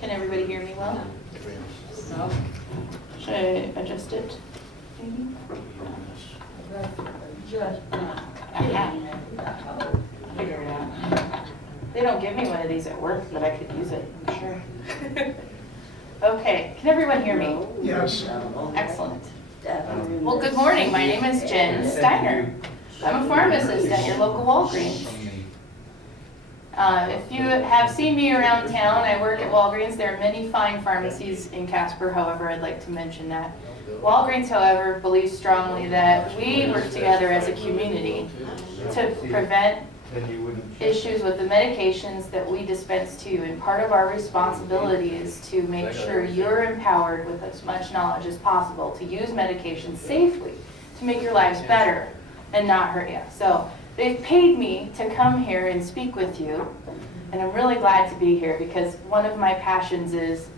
Can everybody hear me well? No. Should I adjust it? Maybe? Figure it out. They don't give me one of these at work, but I could use it, I'm sure. Okay, can everyone hear me? Yes. Excellent. Well, good morning. My name is Jen Steiner. I'm a pharmacist at your local Walgreens. If you have seen me around town, I work at Walgreens. There are many fine pharmacies in Casper, however, I'd like to mention that. Walgreens, however, believes strongly that we work together as a community to prevent issues with the medications that we dispense to you. And part of our responsibility is to make sure you're empowered with as much knowledge as possible to use medications safely to make your lives better and not hurt you. So they've paid me to come here and speak with you, and I'm really glad to be here because one of my passions is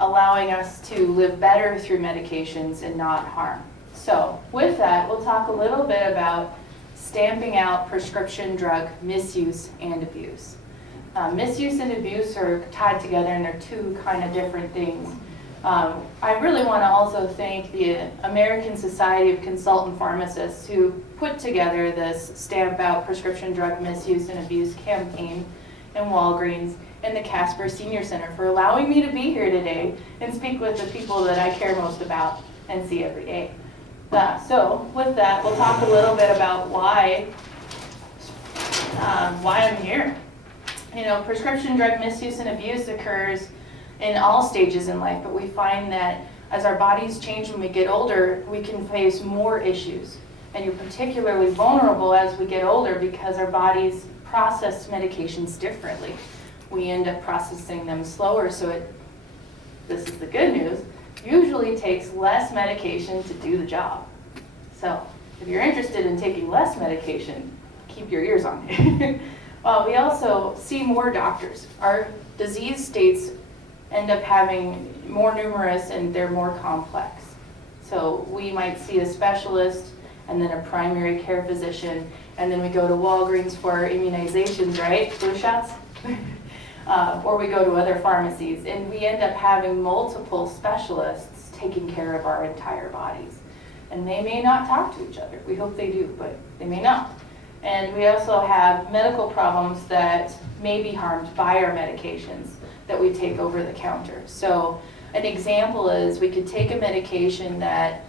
allowing us to live better through medications and not harm. So with that, we'll talk a little bit about stamping out prescription drug misuse and abuse. Misuse and abuse are tied together and they're two kind of different things. I really want to also thank the American Society of Consultant Pharmacists who put together this Stamp Out Prescription Drug Misuse and Abuse campaign in Walgreens and the Casper Senior Center for allowing me to be here today and speak with the people that I care most about and see every day. So with that, we'll talk a little bit about why I'm here. You know, prescription drug misuse and abuse occurs in all stages in life, but we find that as our bodies change when we get older, we can face more issues. And you're particularly vulnerable as we get older because our bodies process medications differently. We end up processing them slower, so this is the good news, usually takes less medication to do the job. So if you're interested in taking less medication, keep your ears on. We also see more doctors. Our disease states end up having more numerous and they're more complex. So we might see a specialist and then a primary care physician, and then we go to Walgreens for our immunizations, right? Flu shots? Or we go to other pharmacies, and we end up having multiple specialists taking care of our entire bodies. And they may not talk to each other. We hope they do, but they may not. And we also have medical problems that may be harmed by our medications that we take over the counter. So an example is we could take a medication that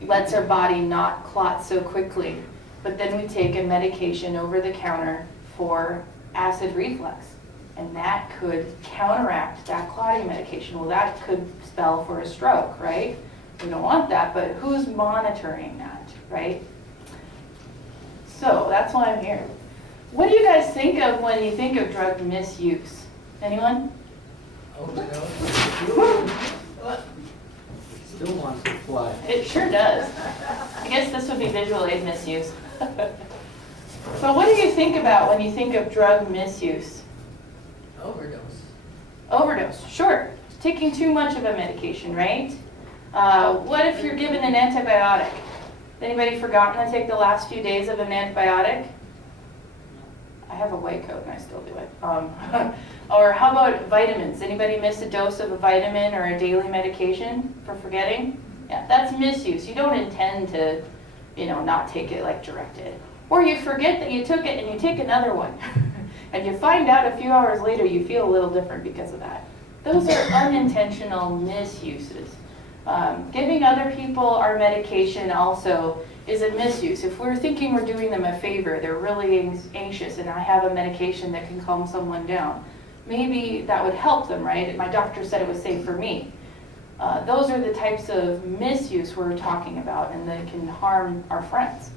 lets our body not clot so quickly, but then we take a medication over the counter for acid reflux. And that could counteract that clotting medication. Well, that could spell for a stroke, right? We don't want that, but who's monitoring that, right? So that's why I'm here. What do you guys think of when you think of drug misuse? Anyone? Still wants to fly. It sure does. I guess this would be visual aid misuse. So what do you think about when you think of drug misuse? Overdose. Overdose, sure. Taking too much of a medication, right? What if you're given an antibiotic? Anybody forgotten to take the last few days of an antibiotic? I have a white coat and I still do it. Or how about vitamins? Anybody miss a dose of a vitamin or a daily medication for forgetting? Yeah, that's misuse. You don't intend to, not take it like directed. Or you forget that you took it and you take another one. And you find out a few hours later you feel a little different because of that. Those are unintentional misuses. Giving other people our medication also is a misuse. If we're thinking we're doing them a favor, they're really anxious and I have a medication that can calm someone down, maybe that would help them, right? My doctor said it was safe for me. Those are the types of misuse we're talking about and that can harm our friends.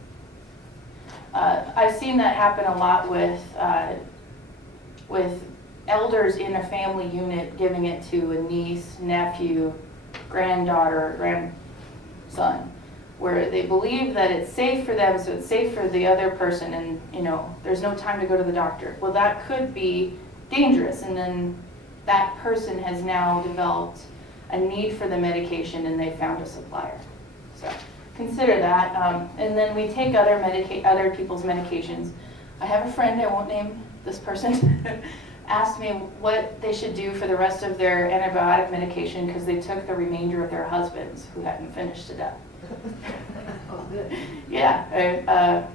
I've seen that happen a lot with elders in a family unit giving it to a niece, nephew, granddaughter, grandson, where they believe that it's safe for them, so it's safe for the other person, and there's no time to go to the doctor. Well, that could be dangerous, and then that person has now developed a need for the medication and they found a supplier. So consider that. And then we take other people's medications. I have a friend, I won't name this person, asked me what they should do for the rest of their antibiotic medication because they took the remainder of their husbands who hadn't finished it up. Oh, good. Yeah,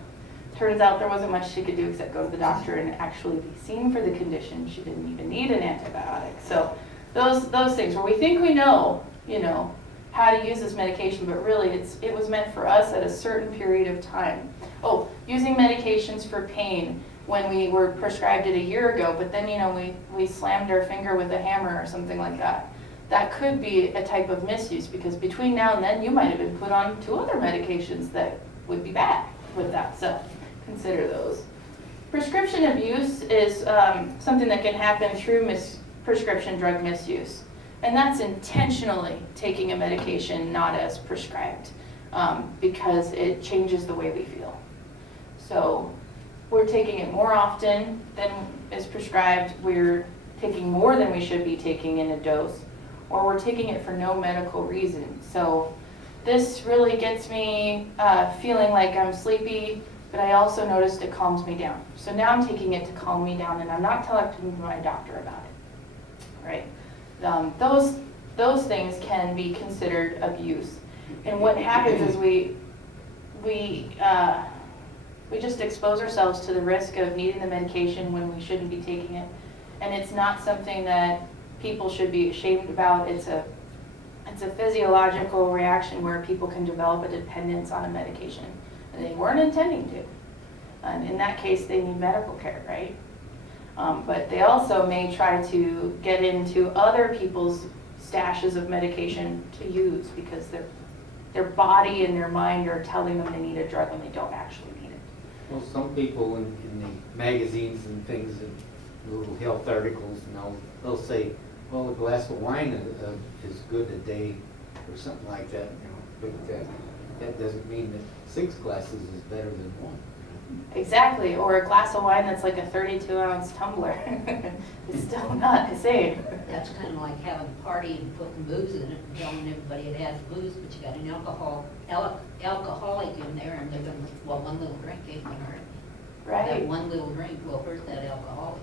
turns out there wasn't much she could do except go to the doctor and actually be seen for the condition. She didn't even need an antibiotic. So those things where we think we know, how to use this medication, but really it was meant for us at a certain period of time. Oh, using medications for pain when we were prescribed it a year ago, but then, we slammed our finger with a hammer or something like that. That could be a type of misuse because between now and then you might have been put on 2 other medications that would be bad with that. So consider those. Prescription abuse is something that can happen through prescription drug misuse. And that's intentionally taking a medication not as prescribed because it changes the way we feel. So we're taking it more often than is prescribed. We're taking more than we should be taking in a dose, or we're taking it for no medical reason. So this really gets me feeling like I'm sleepy, but I also noticed it calms me down. So now I'm taking it to calm me down, and I'm not talking to my doctor about it, right? Those things can be considered abuse. And what happens is we just expose ourselves to the risk of needing the medication when we shouldn't be taking it. And it's not something that people should be ashamed about. It's a physiological reaction where people can develop a dependence on a medication and they weren't intending to. And in that case, they need medical care, right? But they also may try to get into other people's stashes of medication to use because their body and their mind are telling them they need a drug when they don't actually need it. Well, some people in the magazines and things, and little health articles, and they'll say, well, a glass of wine is good a day, or something like that. But that doesn't mean that 6 glasses is better than 1. Exactly, or a glass of wine that's like a 32-ounce tumbler. It's still not the same. That's kind of like having a party and putting booze in it and telling everybody it has booze, but you got an alcoholic in there and they're going to, well, 1 little drink ain't going to hurt me. Right. That 1 little drink will hurt that alcoholic.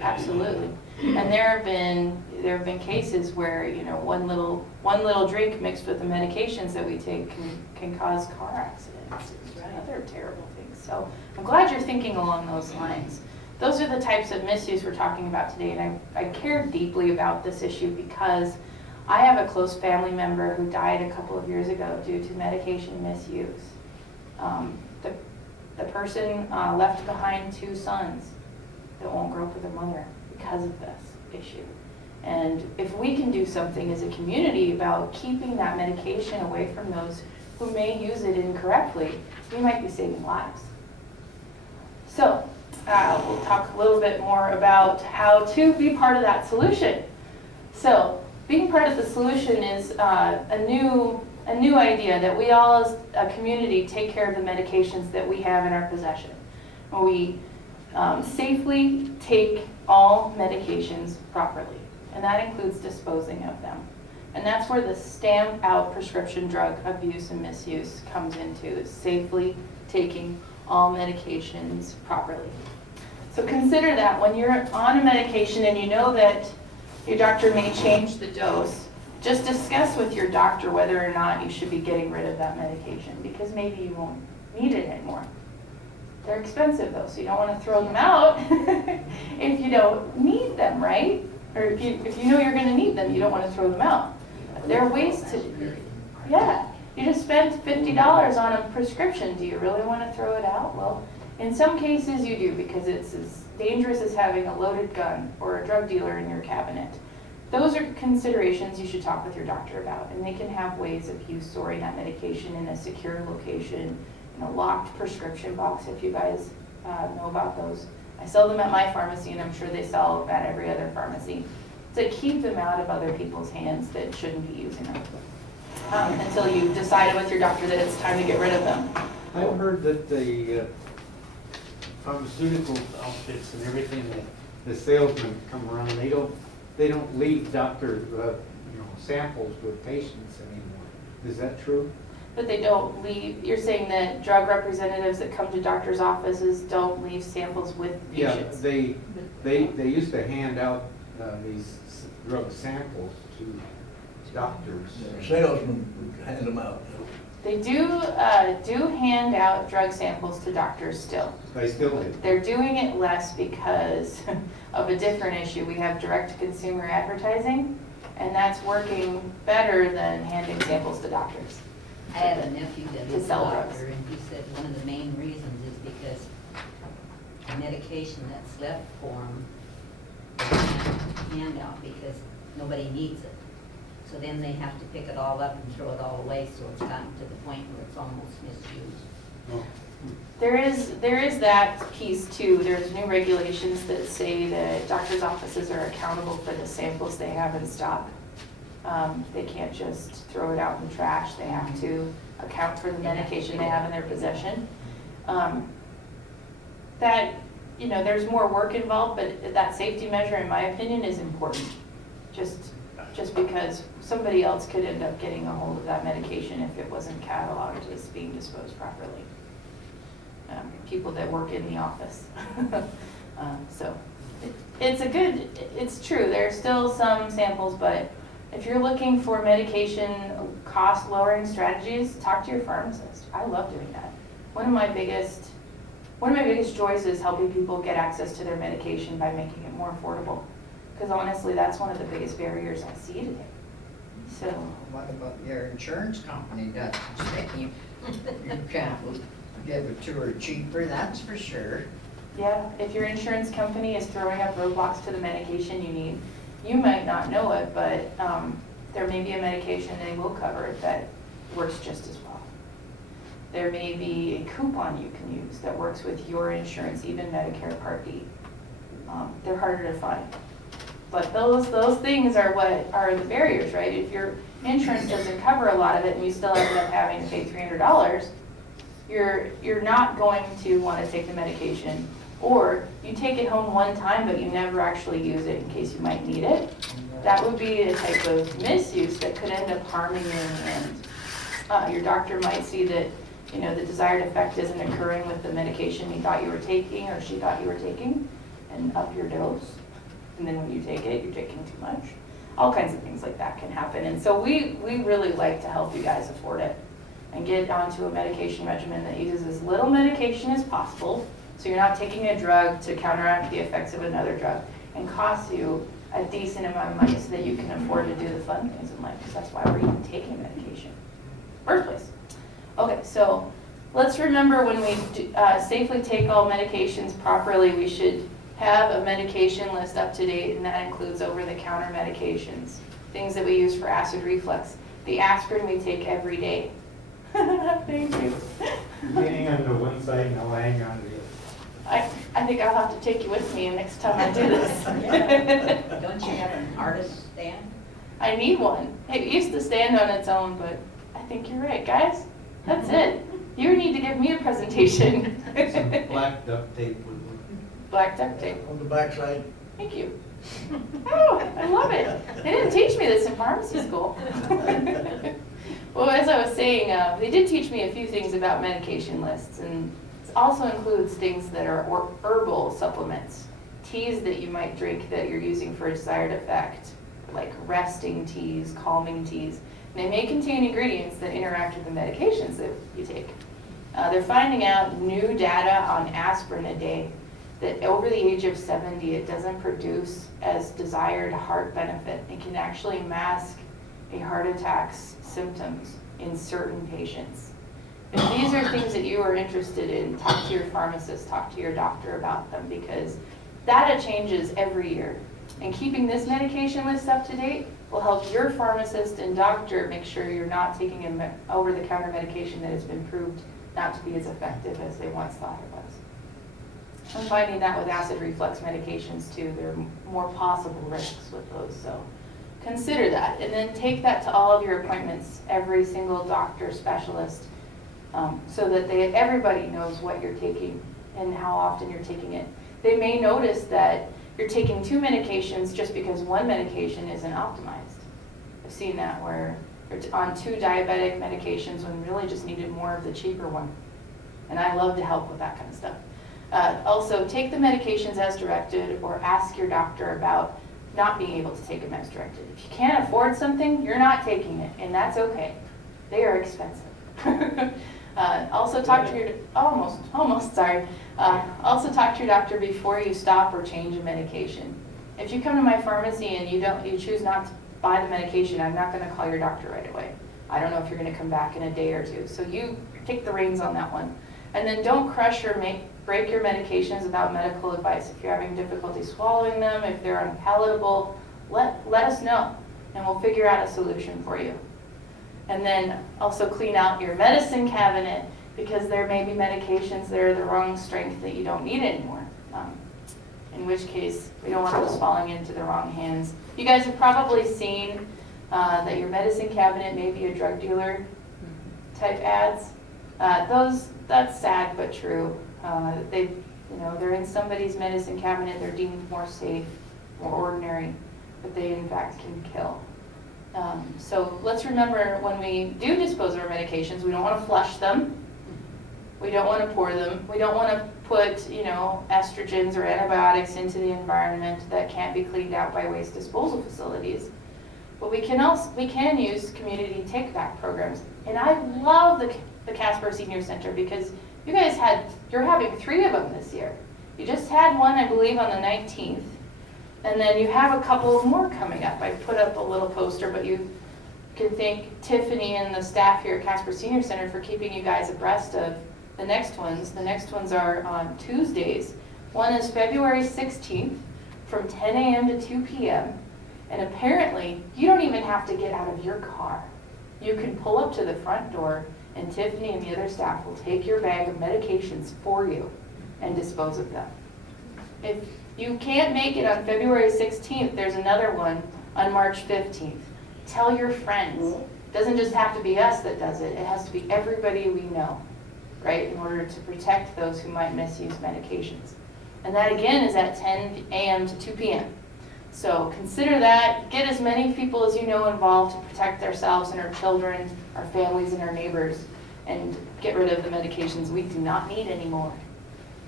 Absolutely. And there have been cases where, one little drink mixed with the medications that we take can cause car accidents and other terrible things. So I'm glad you're thinking along those lines. Those are the types of misuse we're talking about today, and I care deeply about this issue because I have a close family member who died a couple of years ago due to medication misuse. The person left behind 2 sons that won't grow up with their mother because of this issue. And if we can do something as a community about keeping that medication away from those who may use it incorrectly, we might be saving lives. So we'll talk a little bit more about how to be part of that solution. So being part of the solution is a new idea that we all as a community take care of the medications that we have in our possession. We safely take all medications properly, and that includes disposing of them. And that's where the stamp out prescription drug abuse and misuse comes into, is safely taking all medications properly. So consider that when you're on a medication and you know that your doctor may change the dose, just discuss with your doctor whether or not you should be getting rid of that medication, because maybe you won't need it anymore. They're expensive though, so you don't want to throw them out if you don't need them, right? Or if you know you're going to need them, you don't want to throw them out. There are ways to, yeah. You just spent $50 on a prescription. Do you really want to throw it out? Well, in some cases you do, because it's as dangerous as having a loaded gun or a drug dealer in your cabinet. Those are considerations you should talk with your doctor about, and they can have ways of you storing that medication in a secure location, in a locked prescription box, if you guys know about those. I sell them at my pharmacy, and I'm sure they sell at every other pharmacy, to keep them out of other people's hands that shouldn't be using them until you decided with your doctor that it's time to get rid of them. I've heard that the pharmaceutical outfits and everything, the salesmen come around, they don't leave doctor samples with patients anymore. Is that true? But they don't leave, you're saying that drug representatives that come to doctor's offices don't leave samples with Yeah, patients? they used to hand out these drug samples to doctors. Salesmen would hand them out. They do hand out drug samples to doctors still. They still do. They're doing it less because of a different issue. We have direct-to-consumer advertising, and that's working better than handing samples to doctors. I have a nephew that To is a sell drugs. doctor, and he said one of the main reasons is because the medication that's left for him, they can't hand out because nobody needs it. So then they have to pick it all up and throw it all away, so it's gotten to the point where it's almost misused. Oh. There is that piece too. There's new regulations that say that doctors' offices are accountable for the samples they have in stock. They can't just throw it out in the trash. They have to account for the medication they have in their possession. That, you know, there's more work involved, but that safety measure, in my opinion, is important. Just because somebody else could end up getting a hold of that medication if it wasn't cataloged as being disposed properly. People that work in the office. So it's true, there's still some samples, but if you're looking for medication cost lowering strategies, talk to your pharmacist. I love doing that. One of my biggest joys is helping people get access to their medication by making it more affordable. Because honestly, that's one of the biggest barriers I see today. So, What about your insurance company doesn't say you can't give it to her cheaper, that's for sure. yeah, if your insurance company is throwing up roadblocks to the medication you need, you might not know it, but there may be a medication they will cover it that works just as well. There may be a coupon you can use that works with your insurance, even Medicare Part D. They're harder to find. But those things are what are the barriers, right? If your insurance doesn't cover a lot of it and you still end up having to pay $300, you're not going to want to take the medication. Or you take it home one time, but you never actually use it in case you might need it. That would be a type of misuse that could end up harming you in the end. Your doctor might see that, you know, the desired effect isn't occurring with the medication you thought you were taking or she thought you were taking, and up your dose. And then when you take it, you're taking too much. All kinds of things like that can happen. And so we really like to help you guys afford it and get onto a medication regimen that uses as little medication as possible, so you're not taking a drug to counteract the effects of another drug, and costs you a decent amount of money so that you can afford to do the fun things in life, because that's why we're even taking medication in the first place. Okay, so let's remember when we safely take all medications properly, we should have a medication list up to date, and that includes over-the-counter medications, things that we use for acid reflux. The aspirin we take every day. Thank you. You hang on to one side and I'll hang on to the other. I think I'll have to take you with me next time I do this. Don't you have an artist stand? I need one. It used to stand on its own, but I think you're right, guys. That's it. You need to give me a presentation. Some black duct tape would work. Black duct tape. On the backside. Thank you. Oh, I love it. They didn't teach me this in pharmacy school. Well, as I was saying, they did teach me a few things about medication lists, and it also includes things that are herbal supplements, teas that you might drink that you're using for a desired effect, like resting teas, calming teas. And they may contain ingredients that interact with the medications that you take. They're finding out new data on aspirin a day, that over the age of 70, it doesn't produce as desired heart benefit. It can actually mask a heart attack's symptoms in certain patients. If these are things that you are interested in, talk to your pharmacist, talk to your doctor about them, because data changes every year. And keeping this medication list up to date will help your pharmacist and doctor make sure you're not taking an over-the-counter medication that has been proved not to be as effective as they once thought it was. I'm finding that with acid reflux medications too. There are more possible risks with those, so consider that. And then take that to all of your appointments, every single doctor, specialist, so that everybody knows what you're taking and how often you're taking it. They may notice that you're taking two medications just because one medication isn't optimized. I've seen that where on 2 diabetic medications when really just needed more of the cheaper one. And I love to help with that kind of stuff. Also, take the medications as directed or ask your doctor about not being able to take them as directed. If you can't afford something, you're not taking it, and that's okay. They are expensive. Also talk to your, also talk to your doctor before you stop or change a medication. If you come to my pharmacy and you choose not to buy the medication, I'm not gonna call your doctor right away. I don't know if you're gonna come back in a day or 2. So you take the reins on that one. And then don't crush or break your medications without medical advice. If you're having difficulty swallowing them, if they're unpalatable, let us know and we'll figure out a solution for you. And then also clean out your medicine cabinet because there may be medications that are the wrong strength that you don't need anymore. In which case, we don't want those falling into the wrong hands. You guys have probably seen that your medicine cabinet may be a drug dealer type ads. That's sad but true. They're in somebody's medicine cabinet, they're deemed more safe, more ordinary, but they in fact can kill. So let's remember when we do dispose of our medications, we don't want to flush them. We don't want to pour them. We don't want to put, estrogens or antibiotics into the environment that can't be cleaned out by waste disposal facilities. But we can use community take-back programs. And I love the Casper Senior Center because you guys you're having 3 of them this year. You just had one, I believe, on the 19th. And then you have a couple more coming up. I put up a little poster, but you can thank Tiffany and the staff here at Casper Senior Center for keeping you guys abreast of the next ones. The next ones are on Tuesdays. One is February 16th from 10 a.m. to 2 p.m. And apparently, you don't even have to get out of your car. You can pull up to the front door and Tiffany and the other staff will take your bag of medications for you and dispose of them. If you can't make it on February 16th, there's another one on March 15th. Tell your friends. It doesn't just have to be us that does it. It has to be everybody we know, right, in order to protect those who might misuse medications. And that again is at 10 a.m. to 2 p.m. So consider that. Get as many people as you know involved to protect ourselves and our children, our families, and our neighbors, and get rid of the medications we do not need anymore.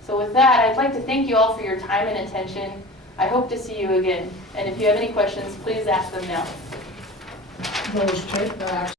So with that, I'd like to thank you all for your time and attention. I hope to see you again. And if you have any questions, please ask them now. Those take backs